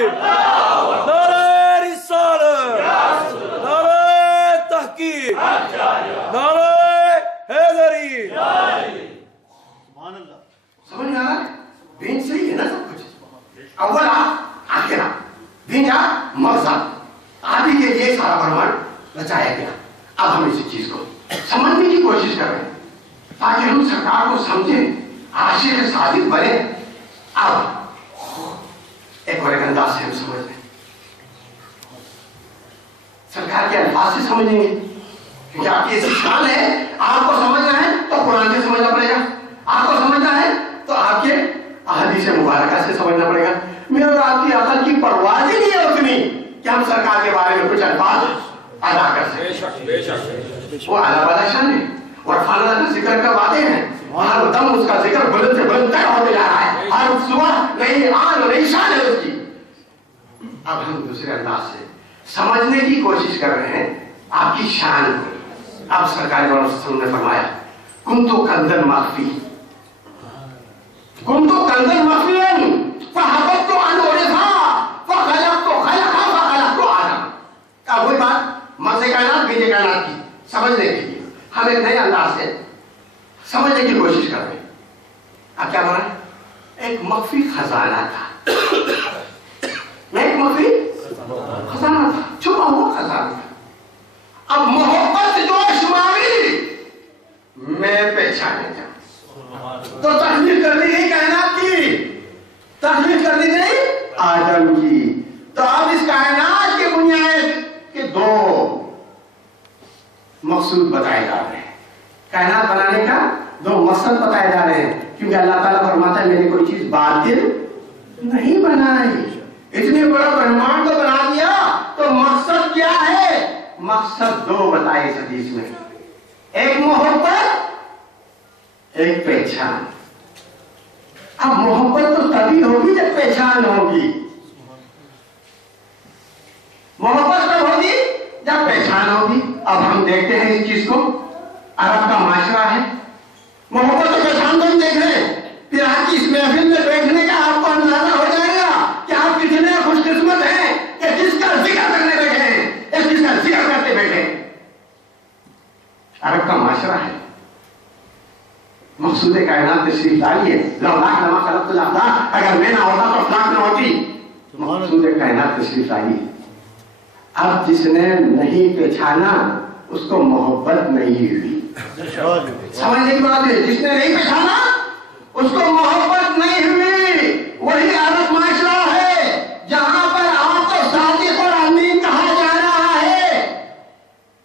نعرہ رسالت، نعرہ تحقیق، نعرہ حیدری۔ سبحان اللہ۔ سمجھ میں آ رہا ہے؟ دین صحیح ہے نا سب کچھ؟ اول آپ آخر آپ دین جا مقصد آدھی کے لیے سارا برہمنڈ بچایا گیا۔ اب ہم اسی چیز کو سمجھنے کی کوشش کر رہے ہیں تاکہ ہم سرکار کو سمجھیں، عاشق صادق بنے۔ اب ایک اور ایک انداز سے ہم سمجھ لیں، سرکار کے الفاظ سے سمجھیں گے، کیونکہ آپ کی ایسی شان ہے، آپ کو سمجھنا ہے تو قرآن سے سمجھنا پڑے گا، آپ کو سمجھنا ہے تو آپ کے احادیث مبارکہ سے سمجھنا پڑے گا۔ میں اور آپ کی عقل کی پرواز ہی نہیں ہے اتنی کہ ہم سرکار کے بارے میں کچھ الفاظ ادا کر سکیں۔ وہ اعلیٰ بالا شان ہے اور فانا کا ذکر کا وعدے ہیں، ہر دم اس کا ذکر بلند سے بلند تر ہوتے جا رہا ہے، ہر صبح نئی آن اور نئی شان ہے اس کی۔ اب ہم دوسرے انداز سے سمجھنے کی کوشش کر رہے ہیں آپ کی شان کو۔ اب سرکار صلی اللہ علیہ وسلم نے فرمایا کنتو کنزن مخفی، کنتو کنزن مخفی فحببت ان اعرفا فخلقت خلقا فخلقت آدم۔ اب وہی بات مغز کائنات بیج کائنات کی سمجھنے کے لیے ہم ایک نئے انداز سے سمجھنے کی کوشش کر رہے ہیں۔ اب کیا بنا ہے؟ ایک مخفی خزانہ تھا، ایک مخفی خزانہ تھا، چھپا ہوا خزانہ تھا۔ اب محبت جو شماری میں پہچانے جا تو تخلیق کر دی گئی کائنات کی، تخلیق کر دی گئی آدم کی۔ تو اب اس کائنات کے بنیاد کے دو مقصود بتائے جا رہے ہیں، کائنات بنانے کا دو مقصد بتائے جا رہے ہیں، کیونکہ اللہ تعالیٰ فرماتا ہے میں نے کوئی چیز باطل نہیں بنائی، اتنے بڑا برہمانڈ کو بنا دیا تو مقصد کیا ہے؟ مقصد دو بتائے اس حدیث میں، ایک محبت، ایک پہچان۔ اب محبت تو تبھی ہوگی جب پہچان ہوگی، محبت کب ہوگی؟ جب پہچان ہوگی۔ اب ہم دیکھتے ہیں اس چیز کو، عرب کا معاشرہ ہے، محبت و پہچان کو ہم دیکھ رہے ہیں، پھر آپ کی اس محفل میں بیٹھنے کا آپ کو اندازہ ہو جائے گا کہ آپ کتنے خوش قسمت ہیں کہ جس کا ذکر کرنے بیٹھے ہیں، جس کا ذکر کرتے بیٹھے ہیں۔ عرب کا معاشرہ ہے، مقصود کائنات تشریف لائی ہے، لولا لما خلقت الافلاک، اگر میں نہ ہوتا تو افلاک نہ ہوتی، مقصود کائنات تشریف لائی ہے۔ اب جس نے نہیں پہچانا اس کو محبت نہیں ہوئی، سمجھنے کی بات ہے، جس نے نہیں پہچانا اس کو محبت نہیں ہوئی۔ وہی عرب معاشرہ ہے جہاں پر آپ کو صادق اور امین کہا جا رہا ہے،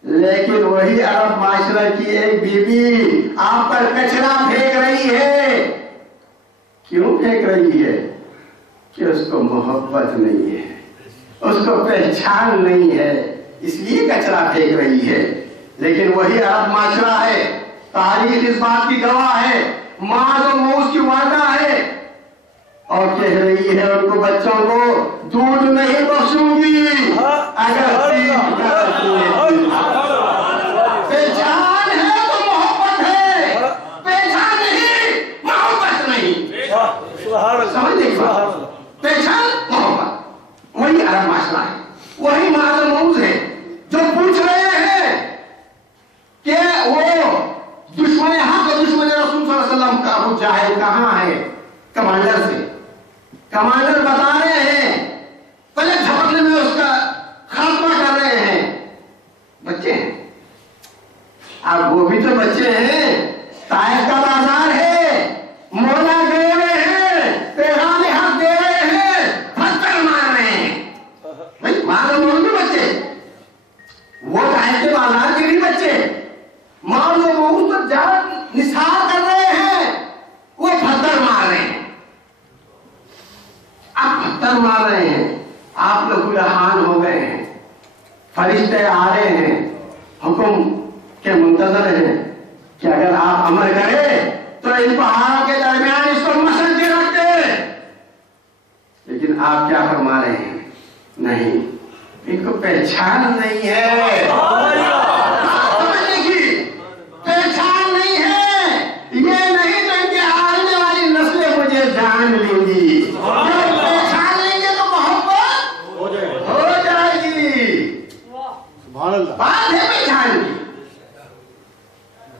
لیکن وہی عرب معاشرہ کی ایک بیوی آپ پر کچرا پھینک رہی ہے۔ کیوں پھینک رہی ہے؟ کہ اس کو محبت نہیں ہے، اس کو پہچان نہیں ہے، اس لیے کچرا پھینک رہی ہے۔ لیکن وہی عرب معاشرہ ہے، تاریخ اس بات کی گواہ ہے، ماذ و موز کی وعدہ ہے، اور کہہ رہی ہے ان کو بچوں کو دودھ نہیں بخشوں گی اگر پہچان ہے تو محبت ہے، پہچان نہیں محبت نہیں، سمجھنے کی بات، پہچان محبت۔ وہی عرب معاشرہ ہے، وہی ماذ و موز ہے جو پوچھ رہے ہیں کہ وہ دشمن حق اور دشمن رسول صلی اللہ علیہ وسلم کا ابو جہل کہاں ہے؟ کمانڈر سے کمانڈر بتا رہے ہیں، پہلے جھپکنے میں اس کا خاتمہ کر رہے ہیں۔ بچے ہیں، اب وہ بھی تو بچے ہیں، طائف کا بازار ہے، مولا گئے ہوئے ہیں، پیغام حق دے رہے ہیں، پتھر مار رہے ہیں۔ بھائی مار لوگ بھی بچے، وہ طائف کے بازار کے بھی بچے، ماں لوگ تو جان نثار کر رہے ہیں، وہ پتھر مار رہے ہیں۔ اب پتھر مار رہے ہیں، آپ لوگ لہان ہو گئے ہیں، فرشتے آ رہے ہیں، حکم کے منتظر ہیں کہ اگر آپ امر کریں تو ان پہاڑوں کے درمیان اس کو مسجد رکھ دیں، لیکن آپ کیا فرما رہے ہیں؟ نہیں، ان کو پہچان نہیں ہے، پہچان نہیں ہے، یہ نہیں تو ان کے آنے والی نسلیں مجھے جان لیں گی۔ پہچان لیں گے تو محبت بات ہے پہچان کی.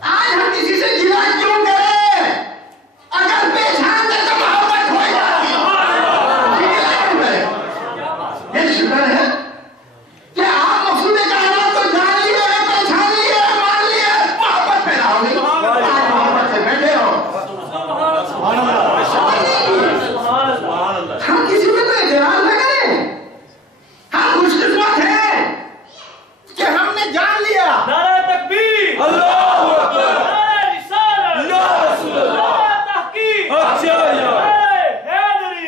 آج ہم کسی سے گلا کیوں کریں؟ اگر پہچان دے تو محبت ہو جاتی. یہ شکر ہے کہ آپ مقصود کائنات کو جان لیے ہیں، پہچان لیے ہیں، مان لیے ہیں، محبت پیدا ہو گئی. آج محبت سے بیٹھے ہو. ہم کسی پہ تو اعتراض نہ کریں. ہم خوش قسمت ہیں کہ ہم نے جان لیا. نعرہ تکبیر، اللہ اکبر، نعرہ رسالت، یا رسول اللہ، نعرہ تحقیق، اچھا یا حیدری،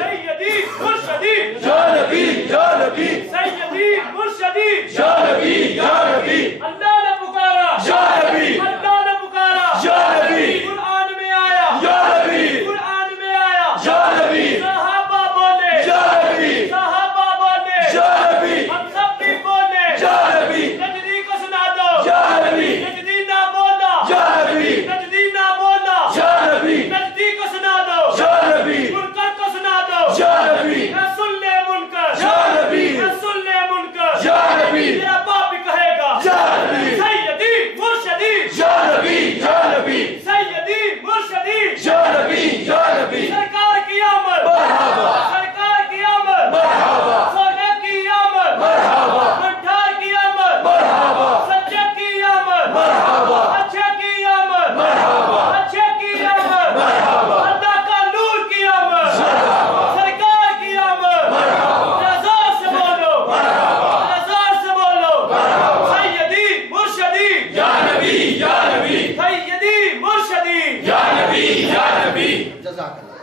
سیدی مرشدی، یا نبی، یا نبی، سیدی مرشدی، یا نبی، یا نبی، اللہ نے پکارا، یا نبی، اللہ نے پکارا، یا نبی، قرآن میں آیا، یا نبی، قرآن میں آیا، یا نبی، صحابہ بولے، یا نبی، صحابہ بولے، یا نبی، ہم سب بھی بولے، یا نبی، نجدی کو سنا دو، یا نبی، نجدی نہ بولا، یا نبی، نجدی نہ بولا، یا نبی، نجدی کو سنا دو، یا نبی، منکر کو سنا دو، یا نبی، رسول لے منکر، یا نبی، رسول لے منکر، یا نبی، میرا باپ بھی کہے گا، یا نبی، سیدی مرشدی، یا نبی، یا نبی، سیدی مرشدی، یا نبی، یا نبی، سرکار کی آمد، مرحبا، سرکار کی آمد، مرحبا، سونے کی آمد، مرحبا، منٹھار کی آمد، مرحبا، سچے کی آمد، مرحبا، اچھے کی آمد، مرحبا، اچھے کی آمد، مرحبا، اللہ کا نور کی آمد، مرحبا، سرکار کی آمد، مرحبا، رضا سے بولو، مرحبا، رضا سے بولو، مرحبا، سیدی مرشدی، یا نبی، یا نبی، سیدی مرشدی، یا نبی، یا نبی. جزاک اللہ.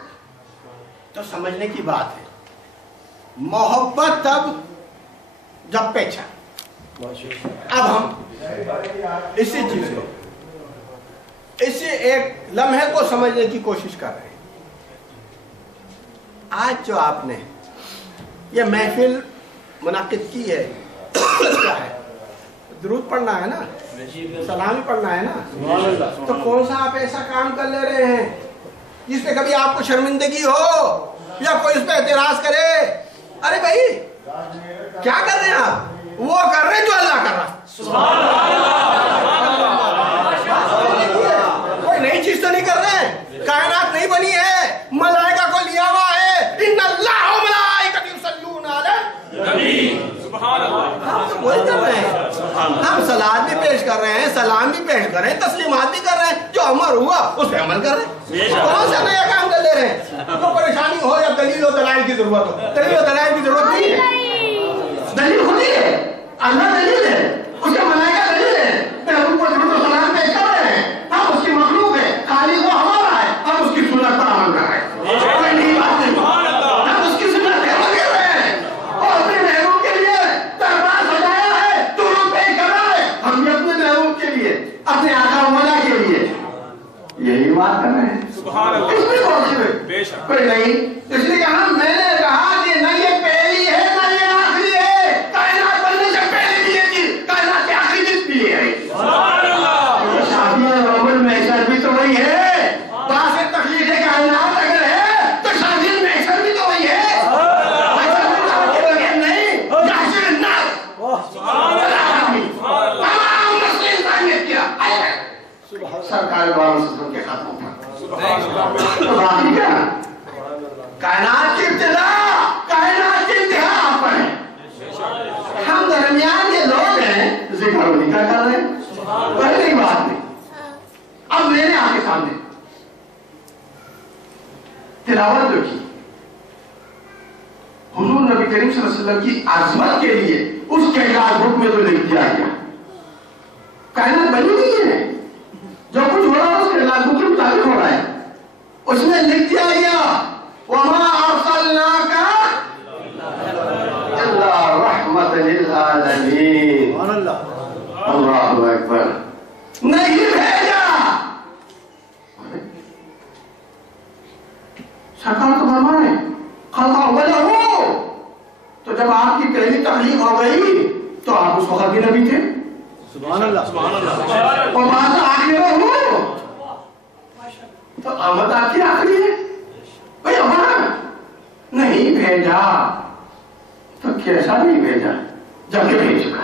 تو سمجھنے کی بات ہے. محبت تب جب پہچان. اب ہم اسی چیز کو، اسی ایک لمحے کو سمجھنے کی کوشش کر رہے ہیں. آج جو آپ نے یہ محفل منعقد کی ہے، کیا ہے؟ درود پڑھنا ہے نا، سلام پڑھنا ہے نا. تو کون سا آپ ایسا کام کر لے رہے ہیں جس پہ کبھی آپ کو شرمندگی ہو یا کوئی اس پہ اعتراض کرے؟ ارے بھائی کیا کر رہے ہیں آپ؟ وہ کر رہے ہیں جو اللہ کر رہا. کوئی نئی چیز تو نہیں کر رہے ہیں. کائنات نہیں بنی ہے، ملائکہ کو لیا ہوا ہے. ان اللہ و ملائکۃ یصلون علی النبی. ہم تو وہی کر رہے ہیں. ہم صلات بھی پیش کر رہے ہیں، سلام بھی پیش کر رہے ہیں، تسلیمات بھی کر رہے ہیں. جو امر ہوا اس پہ عمل کر رہے ہیں. کون سا نیا کام کر لے رہے ہیں؟ کوئی پریشانی ہو یا دلیل و دلائل کی ضرورت ہو، دلیل و دلائل کی ضرورت نہیں ہے. دلیل خود ہی ہے، اللہ دلیل ہے، اس کے ملائکہ دلیل ہے. پھر ہم کو درود و سلام پیش کر رہے ہیں. ہم اس کی مخلوق ہے، خالق وہ ہمارا ہے، ہم اس کی سنت پر عمل کر رہے ہیں. کوئی نئی بات نہیں. ہم اس کی سنت پر عمل کر رہے ہیں اور اپنے محبوب کے لیے دربار سجایا ہے، درود پیش کر رہا ہے. ہم بھی اپنے محبوب کے لیے، اپنے آقا مولا کے لیے یہی بات کر رہے ہیں. اس میں کون سی کوئی نہیں. اس لیے کہا، میں نے کہا کہ نہ یہ پہلی ہے نہ یہ آخری ہے. کائنات بننے سے پہلے بھی یہ چیز، کائنات کی آخری چیز بھی یہ ہے. شادیاں عمل میں احساس بھی تو وہی ہے. باعث تخلیق کائنات اگر ہے تو شادی میں احساس بھی تو وہی ہے. نہیں یحشر الناس تمام نسل انسانیت کیا سرکار کے خاتموں پر. کائنات کی ابتدا، کائنات کی انتہا آپ پر ہے. ہم درمیان یہ لوگ ہیں ذکر و ذکر کر رہے ہیں. پہلی بات نہیں. اب میں نے آپ کے سامنے تلاوت جو کی، حضور نبی کریم صلی اللہ علیہ وسلم کی عظمت کے لیے اس کے بک میں تو لکھ دیا گیا. کائنات بنی نہیں ہے، جو کچھ ہو رہا ہے اس کے بک کے مطابق ہو رہا ہے. اس میں لکھ دیا گیا وَمَا أَرْسَلْنَاكَ إِلَّا رَحْمَةً لِلْعَالَمِينَ. اللہ اکبر. نہیں بھیجا. سرکار تو فرمائے خلق اول ہو. تو جب آپ کی پہلی تخلیق ہو گئی تو آپ اس وقت بھی نبی تھے. سبحان اللہ. اور بعد آخری ہو تو آمد آپ کی آخری ہے. بھئی ہمارا نہیں بھیجا تو کیسا نہیں بھیجا جب کہ بھیج چکا.